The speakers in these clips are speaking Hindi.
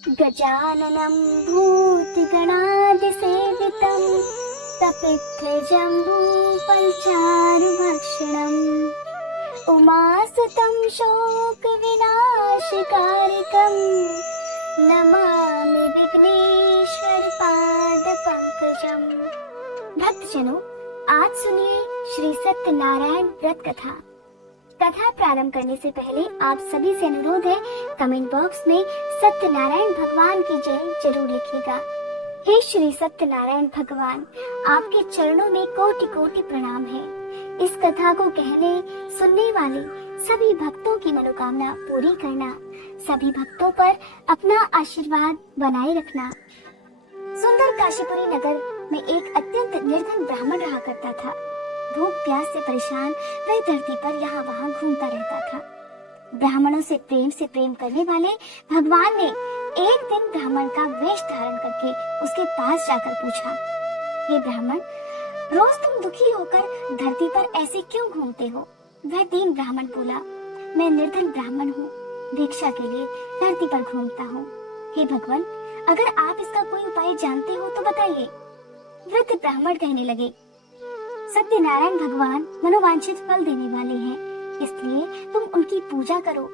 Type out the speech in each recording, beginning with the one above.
गजाननं भूतिगणादिसेवितं कपित्थजम्बूफलचारुभक्षणम् उमासुतं शोकविनाशकारिकं नमामि विघ्नेश्वर पादपंकजम्। भक्तजनों, आज सुनिए श्री सत्यनारायण व्रत कथा। कथा प्रारंभ करने से पहले आप सभी से अनुरोध है, कमेंट बॉक्स में सत्यनारायण भगवान की जय जरूर लिखिएगा। हे श्री सत्यनारायण भगवान, आपके चरणों में कोटि कोटि प्रणाम है। इस कथा को कहने सुनने वाले सभी भक्तों की मनोकामना पूरी करना, सभी भक्तों पर अपना आशीर्वाद बनाए रखना। सुंदर काशीपुरी नगर में एक अत्यंत निर्धन ब्राह्मण रहा करता था। भूख प्यास से परेशान वह धरती पर यहाँ वहाँ घूमता रहता था। ब्राह्मणों से प्रेम करने वाले भगवान ने एक दिन ब्राह्मण का वेश धारण करके उसके पास जाकर पूछा, हे ब्राह्मण, रोज तुम दुखी होकर धरती पर ऐसे क्यों घूमते हो? वह दीन ब्राह्मण बोला, मैं निर्धन ब्राह्मण हूँ, भिक्षा के लिए धरती पर घूमता हूँ। हे भगवान, अगर आप इसका कोई उपाय जानते हो तो बताइए। वृद्ध ब्राह्मण कहने लगे, सत्यनारायण भगवान मनोवांछित फल देने वाले हैं, इसलिए तुम उनकी पूजा करो।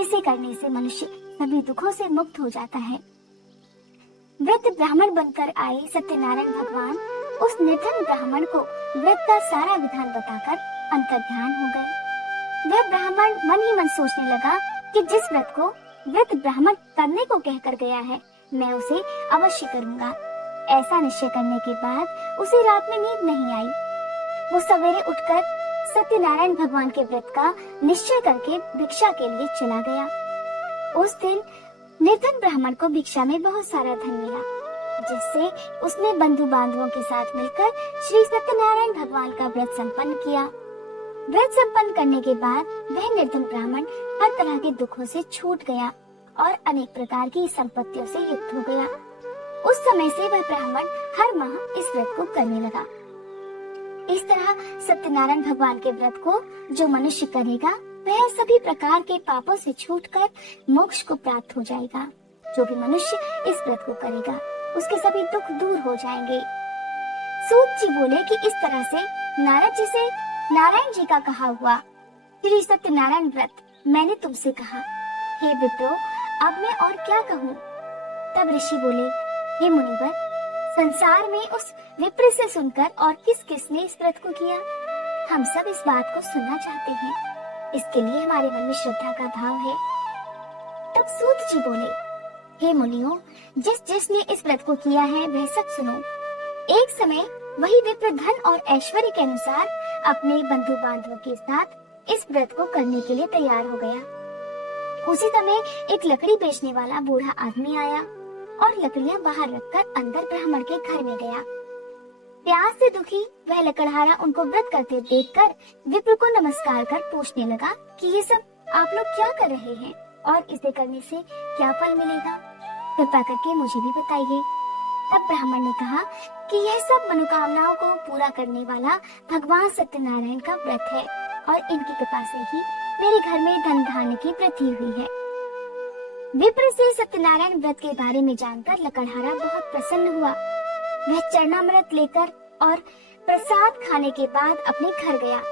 इसे करने से मनुष्य सभी दुखों से मुक्त हो जाता है। वृद्ध ब्राह्मण बनकर आए सत्यनारायण भगवान उस निर्धन ब्राह्मण को व्रत का सारा विधान बताकर अंतर्ध्यान हो गए। वह ब्राह्मण मन ही मन सोचने लगा कि जिस व्रत को वृद्ध ब्राह्मण करने को कहकर गया है, मैं उसे अवश्य करूंगा। ऐसा निश्चय करने के बाद उसे रात में नींद नहीं आई। वो सवेरे उठकर सत्यनारायण भगवान के व्रत का निश्चय करके भिक्षा के लिए चला गया। उस दिन निर्धन ब्राह्मण को भिक्षा में बहुत सारा धन मिला, जिससे उसने बंधु बांधवों के साथ मिलकर श्री सत्यनारायण भगवान का व्रत संपन्न किया। व्रत संपन्न करने के बाद वह निर्धन ब्राह्मण हर तरह के दुखों से छूट गया और अनेक प्रकार की संपत्तियों से युक्त हो गया। उस समय से वह ब्राह्मण हर माह इस व्रत को करने लगा। इस तरह सत्यनारायण भगवान के व्रत को जो मनुष्य करेगा, वह सभी प्रकार के पापों से छूटकर मोक्ष को प्राप्त हो जाएगा। जो भी मनुष्य इस व्रत को करेगा, उसके सभी दुख दूर हो जाएंगे। सूत जी बोले कि इस तरह से नारद जी से नारायण जी का कहा हुआ श्री सत्यनारायण व्रत मैंने तुमसे कहा। हे विप्रो, अब मैं और क्या कहूँ? तब ऋषि बोले, हे मुनिवर, संसार में उस विप्र से सुनकर और किस किस ने इस व्रत को किया? हम सब इस बात को सुनना चाहते हैं। इसके लिए हमारे मन में श्रद्धा का भाव है। तब सूत जी बोले, हे मुनियों, जिस जिसने इस व्रत को किया है वह सब सुनो। एक समय वही विप्र धन और ऐश्वर्य के अनुसार अपने बंधु बांधवों के साथ इस व्रत को करने के लिए तैयार हो गया। उसी समय एक लकड़ी बेचने वाला बूढ़ा आदमी आया और लकड़ियां बाहर रखकर अंदर ब्राह्मण के घर में गया। प्यास से दुखी वह लकड़हारा उनको व्रत करते देखकर विप्र को नमस्कार कर पूछने लगा कि ये सब आप लोग क्या कर रहे हैं और इसे करने से क्या फल मिलेगा? कृपा करके मुझे भी बताइए। तब ब्राह्मण ने कहा कि यह सब मनोकामनाओं को पूरा करने वाला भगवान सत्यनारायण का व्रत है और इनकी कृपा से ही मेरे घर में धन धान्य की वृद्धि हुई है। विप्र से सत्यनारायण व्रत के बारे में जानकर लकड़हारा बहुत प्रसन्न हुआ। वह चरणामृत लेकर और प्रसाद खाने के बाद अपने घर गया।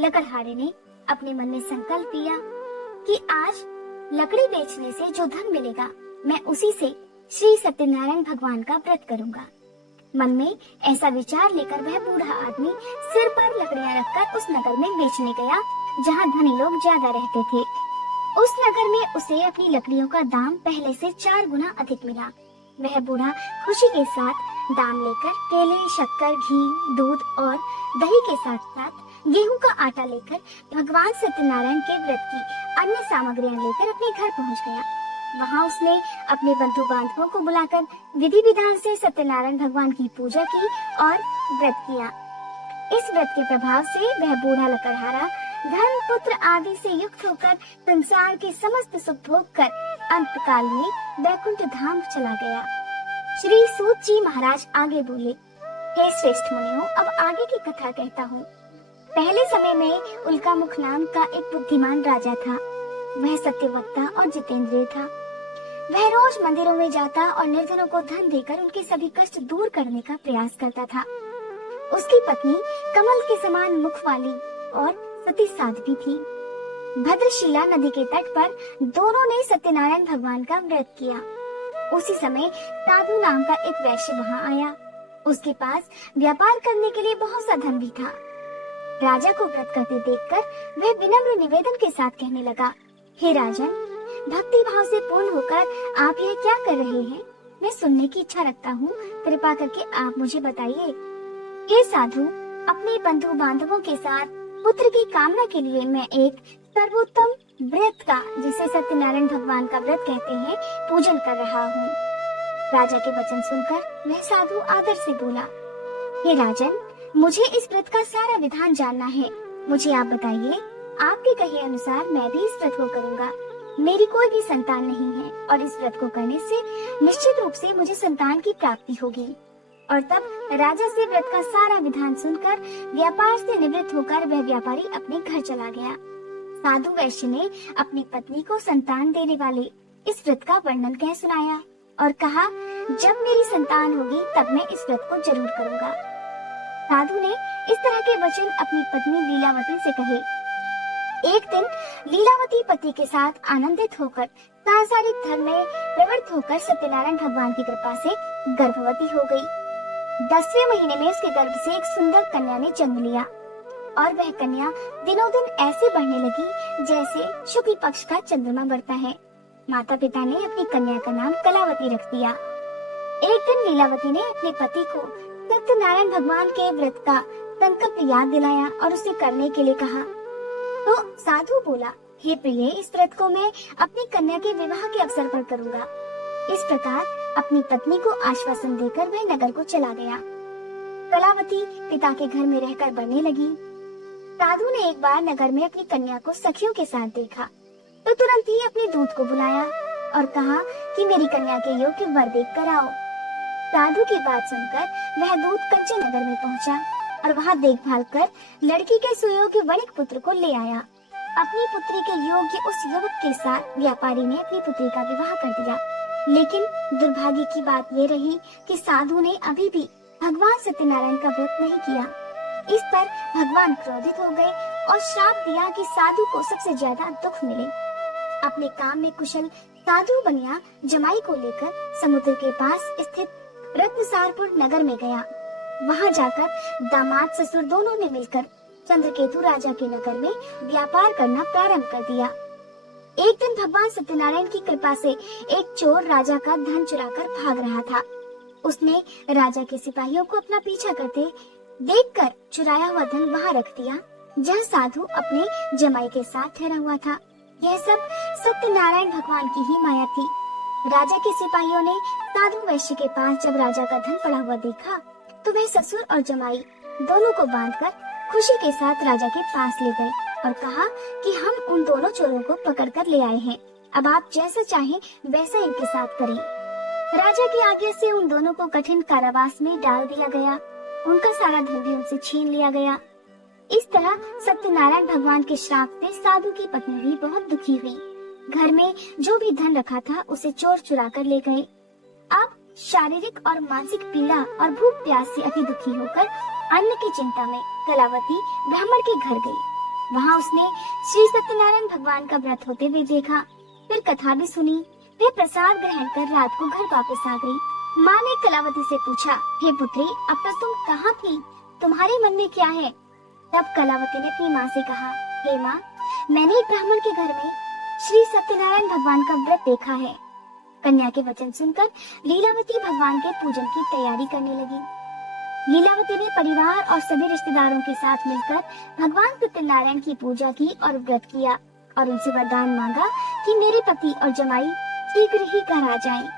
लकड़हारे ने अपने मन में संकल्प लिया कि आज लकड़ी बेचने से जो धन मिलेगा, मैं उसी से श्री सत्यनारायण भगवान का व्रत करूंगा। मन में ऐसा विचार लेकर वह बूढ़ा आदमी सिर पर लकड़ियां रखकर उस नगर में बेचने गया जहाँ धनी लोग ज्यादा रहते थे। उस नगर में उसे अपनी लकड़ियों का दाम पहले से 4 गुना अधिक मिला। वह बूढ़ा खुशी के साथ दाम लेकर केले, शक्कर, घी, दूध और दही के साथ साथ गेहूं का आटा लेकर भगवान सत्यनारायण के व्रत की अन्य सामग्रियां लेकर अपने घर पहुंच गया। वहां उसने अपने बंधु बांधवों को बुलाकर विधि विधान से सत्यनारायण भगवान की पूजा की और व्रत किया। इस व्रत के प्रभाव से वह बूढ़ा लकड़हारा धन, पुत्र आदि से युक्त होकर संसार के समस्त सुख भोग कर अंतकाल में वैकुंठ धाम चला गया। श्री सूत जी महाराज आगे बोले, हे श्रेष्ठ मुनियों, अब आगे की कथा कहता हूँ। पहले समय में उल्कामुख नाम का एक बुद्धिमान राजा था। वह सत्यवक्ता और जितेंद्रिय था। वह रोज मंदिरों में जाता और निर्धनों को धन देकर उनके सभी कष्ट दूर करने का प्रयास करता था। उसकी पत्नी कमल के समान मुख वाली और सती साध्वी थी। भद्रशिला नदी के तट पर दोनों ने सत्यनारायण भगवान का व्रत किया। उसी समय साधु नाम का एक वैश्य वहां आया। उसके पास व्यापार करने के लिए बहुत सा धन भी था। राजा को व्रत करते देखकर वह विनम्र निवेदन के साथ कहने लगा, हे राजन, भक्ति भाव से पूर्ण होकर आप यह क्या कर रहे हैं? मैं सुनने की इच्छा रखता हूँ, कृपा करके आप मुझे बताइए। हे साधु, अपने बंधु बांधवों के साथ पुत्र की कामना के लिए मैं एक सर्वोत्तम व्रत का, जिसे सत्यनारायण भगवान का व्रत कहते हैं, पूजन कर रहा हूँ। राजा के वचन सुनकर वह साधु आदर से बोला, हे राजन, मुझे इस व्रत का सारा विधान जानना है। मुझे आप बताइए, आपके कहे अनुसार मैं भी इस व्रत को करूँगा। मेरी कोई भी संतान नहीं है और इस व्रत को करने से निश्चित रूप से मुझे संतान की प्राप्ति होगी। और तब राजा से व्रत का सारा विधान सुनकर व्यापार से निवृत्त होकर वह व्यापारी अपने घर चला गया। साधु वैश्य ने अपनी पत्नी को संतान देने वाले इस व्रत का वर्णन कह सुनाया और कहा, जब मेरी संतान होगी तब मैं इस व्रत को जरूर करूँगा। साधु ने इस तरह के वचन अपनी पत्नी लीलावती से कहे। एक दिन लीलावती पति के साथ आनंदित होकर सांसारिक धर्म में प्रवृत्त होकर सत्यनारायण भगवान की कृपा से गर्भवती हो गई। 10वें महीने में उसके गर्भ से एक सुंदर कन्या ने जन्म लिया और वह कन्या दिनों दिन ऐसे बढ़ने लगी जैसे शुक्ल पक्ष का चंद्रमा बढ़ता है। माता पिता ने अपनी कन्या का नाम कलावती रख दिया। एक दिन लीलावती ने अपने पति को सत्यनारायण भगवान के व्रत का संकल्प याद दिलाया और उसे करने के लिए कहा। तो साधु बोला, हे प्रिय, इस व्रत को मैं अपनी कन्या के विवाह के अवसर पर करूँगा। इस प्रकार अपनी पत्नी को आश्वासन देकर वह नगर को चला गया। कलावती पिता के घर में रहकर बढ़ने लगी। साधु ने एक बार नगर में अपनी कन्या को सखियों के साथ देखा तो तुरंत ही अपने दूत को बुलाया और कहा कि मेरी कन्या के योग्य वर देख कर आओ। साधु की बात सुनकर वह दूत कंचन नगर में पहुंचा और वहां देखभाल कर लड़की के सुयोग्य वणिक पुत्र को ले आया। अपनी पुत्री के योग्य उस युवक के साथ व्यापारी ने अपनी पुत्री का विवाह कर दिया। लेकिन दुर्भाग्य की बात ये रही कि साधु ने अभी भी भगवान सत्यनारायण का व्रत नहीं किया। इस पर भगवान क्रोधित हो गए और श्राप दिया कि साधु को सबसे ज्यादा दुख मिले। अपने काम में कुशल साधु बनिया जमाई को लेकर समुद्र के पास स्थित रत्नसारपुर नगर में गया। वहां जाकर दामाद ससुर दोनों ने मिलकर चंद्रकेतु राजा के नगर में व्यापार करना प्रारंभ कर दिया। एक दिन भगवान सत्यनारायण की कृपा से एक चोर राजा का धन चुराकर भाग रहा था। उसने राजा के सिपाहियों को अपना पीछा करते देखकर चुराया हुआ धन वहां रख दिया जहां साधु अपने जमाई के साथ ठहरा हुआ था। यह सब सत्यनारायण भगवान की ही माया थी। राजा के सिपाहियों ने साधु वैश्य के पास जब राजा का धन पड़ा हुआ देखा तो वह ससुर और जमाई दोनों को बांधकर खुशी के साथ राजा के पास ले गए और कहा कि हम उन दोनों चोरों को पकड़कर ले आए हैं। अब आप जैसा चाहें वैसा इनके साथ करें। राजा की आज्ञा से उन दोनों को कठिन कारावास में डाल दिया गया। उनका सारा धन भी उनसे छीन लिया गया। इस तरह सत्यनारायण भगवान के श्राप से साधु की पत्नी भी बहुत दुखी हुई। घर में जो भी धन रखा था उसे चोर चुरा कर ले गए। अब शारीरिक और मानसिक पीड़ा और भूख प्यास से अति दुखी होकर अन्न की चिंता में कलावती ब्राह्मण के घर गई। वहां उसने श्री सत्यनारायण भगवान का व्रत होते हुए देखा, फिर कथा भी सुनी। वह प्रसाद ग्रहण कर रात को घर वापस आ गई। माँ ने कलावती से पूछा, हे पुत्री, अब तक तुम कहाँ थी? तुम्हारे मन में क्या है? तब कलावती ने अपनी माँ से कहा, हे माँ, मैंने एक ब्राह्मण के घर में श्री सत्यनारायण भगवान का व्रत देखा है। कन्या के वचन सुनकर लीलावती भगवान के पूजन की तैयारी करने लगी। लीलावती ने परिवार और सभी रिश्तेदारों के साथ मिलकर भगवान सत्यनारायण की पूजा की और व्रत किया और उनसे वरदान मांगा कि मेरे पति और जमाई शीघ्र ही घर आ जाएं।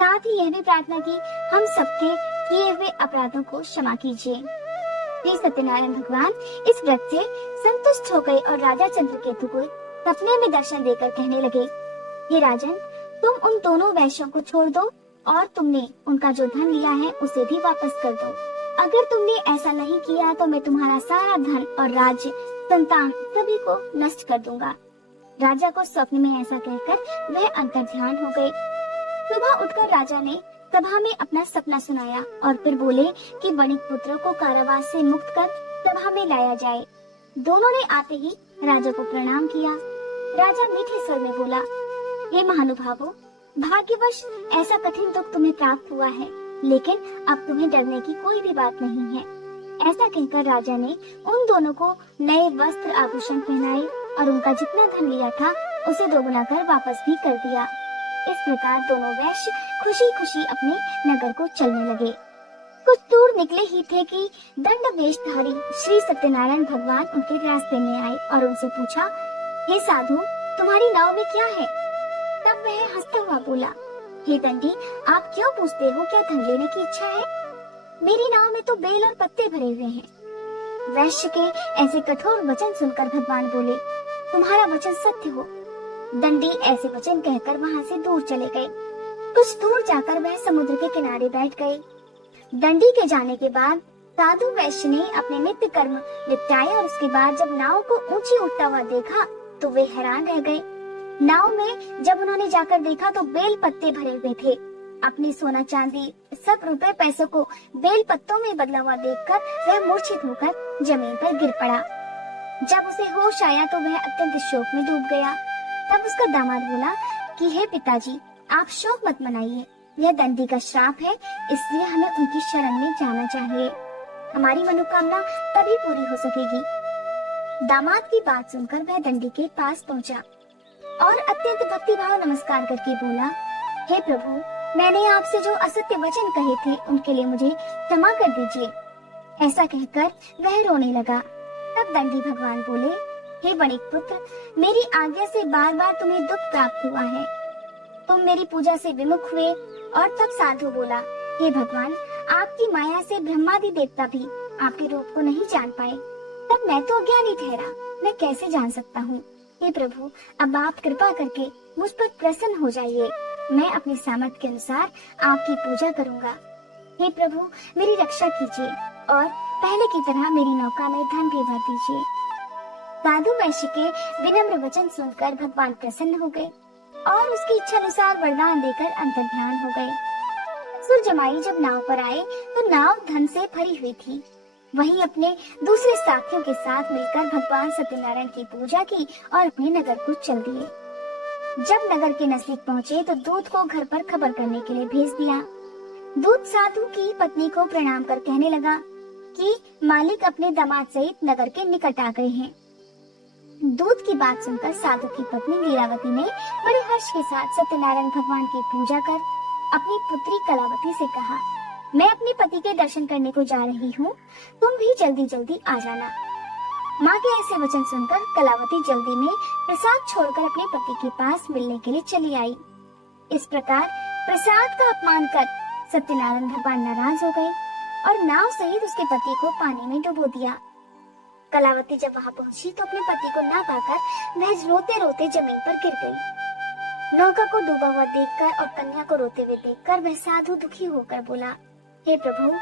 साथ ही यह भी प्रार्थना की, हम सबके किए हुए अपराधों को क्षमा कीजिए। श्री सत्यनारायण भगवान इस व्रत से संतुष्ट हो गए और राजा चंद्रकेतु को सपने में दर्शन देकर कहने लगे, हे राजन, तुम उन दोनों वैश्यों को छोड़ दो और तुमने उनका जो धन लिया है उसे भी वापस कर दो। अगर तुमने ऐसा नहीं किया तो मैं तुम्हारा सारा धन और राज्य, संतान सभी को नष्ट कर दूंगा। राजा को स्वप्न में ऐसा कहकर वह अंतर्ध्यान हो गए। सुबह उठकर राजा ने सभा में अपना सपना सुनाया और फिर बोले कि वणिक पुत्र को कारावास से मुक्त कर सभा में लाया जाए। दोनों ने आते ही राजा को प्रणाम किया। राजा मीठे स्वर में बोला, हे महानुभावों, भाग्यवश ऐसा कठिन दुख तुम्हें प्राप्त हुआ है, लेकिन अब तुम्हें डरने की कोई भी बात नहीं है। ऐसा कहकर राजा ने उन दोनों को नए वस्त्र आभूषण पहनाए और उनका जितना धन लिया था उसे दोगुना कर वापस भी कर दिया। इस प्रकार दोनों वैश्य खुशी खुशी अपने नगर को चलने लगे। कुछ दूर निकले ही थे कि दंड वेशधारी श्री सत्यनारायण भगवान उनके रास्ते में आए और उनसे पूछा, हे साधु, तुम्हारी नाव में क्या है? तब वह हंसता हुआ बोला, हे दंडी, आप क्यों पूछते हो? क्या धन लेने की इच्छा है? मेरी नाव में तो बेल और पत्ते भरे हुए हैं। वैश्य के ऐसे कठोर वचन सुनकर भगवान बोले, तुम्हारा वचन सत्य हो। दंडी ऐसे वचन कहकर वहां से दूर चले गए। कुछ दूर जाकर वह समुद्र के किनारे बैठ गए। दंडी के जाने के बाद साधु वैश्य ने अपने नित्य कर्म निपटाए और उसके बाद जब नाव को ऊंची उठता हुआ देखा तो वे हैरान रह गए। नाव में जब उन्होंने जाकर देखा तो बेल पत्ते भरे हुए थे। अपनी सोना चांदी सब रुपए पैसों को बेल पत्तों में बदला हुआ देखकर वह मूर्छित होकर जमीन पर गिर पड़ा। जब उसे होश आया तो वह अत्यंत शोक में डूब गया। तब उसका दामाद बोला कि हे पिताजी, आप शोक मत मनाइए, यह दंडी का श्राप है, इसलिए हमें उनकी शरण में जाना चाहिए। हमारी मनोकामना तभी पूरी हो सकेगी। दामाद की बात सुनकर वह दंडी के पास पहुंचा और अत्यंत भक्तिभाव नमस्कार करके बोला, हे प्रभु, मैंने आपसे जो असत्य वचन कहे थे उनके लिए मुझे क्षमा कर दीजिए। ऐसा कहकर वह रोने लगा। तब दंडी भगवान बोले, हे वणिक पुत्र, मेरी आज्ञा से बार बार तुम्हें दुख प्राप्त हुआ है। तुम मेरी पूजा से विमुख हुए। और तब साधु बोला, हे भगवान, आपकी माया से ब्रह्मादि देवता भी आपके रूप को नहीं जान पाए। तब मैं तो अज्ञानी ठहरा, मैं कैसे जान सकता हूँ? हे प्रभु, अब आप कृपा करके मुझ पर प्रसन्न हो जाइए। मैं अपनी सामर्थ्य के अनुसार आपकी पूजा करूँगा। हे प्रभु, मेरी रक्षा कीजिए और पहले की तरह मेरी नौका में धन भी भर दीजिए। साधु वैश्य के विनम्र वचन सुनकर भगवान प्रसन्न हो गए और उसकी इच्छा अनुसार वरदान देकर अंतर्ध्यान हो गए। सुरजमाई जब नाव पर आए तो नाव धन से भरी हुई थी। वहीं अपने दूसरे साथियों के साथ मिलकर भगवान सत्यनारायण की पूजा की और अपने नगर को चल दिए। जब नगर के नजदीक पहुँचे तो दूत को घर पर खबर करने के लिए भेज दिया। दूत साधु की पत्नी को प्रणाम कर कहने लगा कि मालिक अपने दामाद सहित नगर के निकट आ गए हैं। दूत की बात सुनकर साधु की पत्नी लीलावती ने बड़े हर्ष के साथ सत्यनारायण भगवान की पूजा कर अपनी पुत्री कलावती से कहा, मैं अपने पति के दर्शन करने को जा रही हूँ, तुम भी जल्दी जल्दी आ जाना। माँ के ऐसे वचन सुनकर कलावती जल्दी में प्रसाद छोड़कर अपने पति के पास मिलने के लिए चली आई। इस प्रकार प्रसाद का अपमान कर सत्यनारायण भगवान नाराज हो गए और नाव सहित उसके पति को पानी में डुबो दिया। कलावती जब वहाँ पहुँची तो अपने पति को ना पाकर वह रोते रोते जमीन पर गिर गई। नौका को डूबा हुआ देखकर और कन्या को रोते हुए देखकर वह साधु दुखी होकर बोला, हे प्रभु,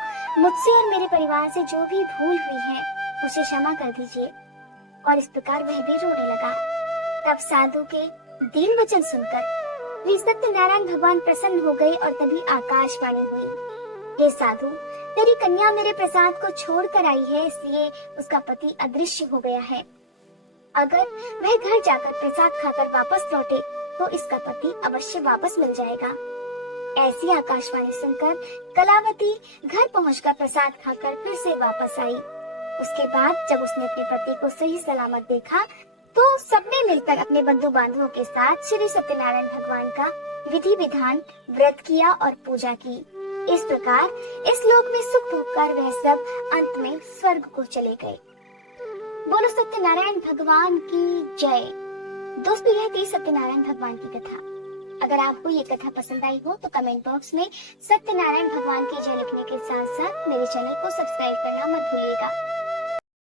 मुझसे और मेरे परिवार से जो भी भूल हुई है उसे क्षमा कर दीजिए। और इस प्रकार वह भी रोने लगा। तब साधु के दीन वचन सुनकर श्री सत्यनारायण भगवान प्रसन्न हो गए और तभी आकाशवाणी हुई, हे साधु, तेरी कन्या मेरे प्रसाद को छोड़ कर आई है, इसलिए उसका पति अदृश्य हो गया है। अगर वह घर जाकर प्रसाद खाकर वापस लौटे तो इसका पति अवश्य वापस मिल जाएगा। ऐसी आकाशवाणी सुनकर कलावती घर पहुंचकर प्रसाद खाकर फिर से वापस आई। उसके बाद जब उसने अपने पति को सही सलामत देखा तो सबने मिलकर अपने बंधु बांधवों के साथ श्री सत्यनारायण भगवान का विधि विधान व्रत किया और पूजा की। इस प्रकार इस लोक में सुख भोग कर वह सब अंत में स्वर्ग को चले गए। बोलो सत्यनारायण भगवान की जय। दोस्तों, यह थी सत्यनारायण भगवान की कथा। अगर आपको ये कथा पसंद आई हो तो कमेंट बॉक्स में सत्यनारायण भगवान की जय लिखने के साथ साथ मेरे चैनल को सब्सक्राइब करना मत भूलिएगा।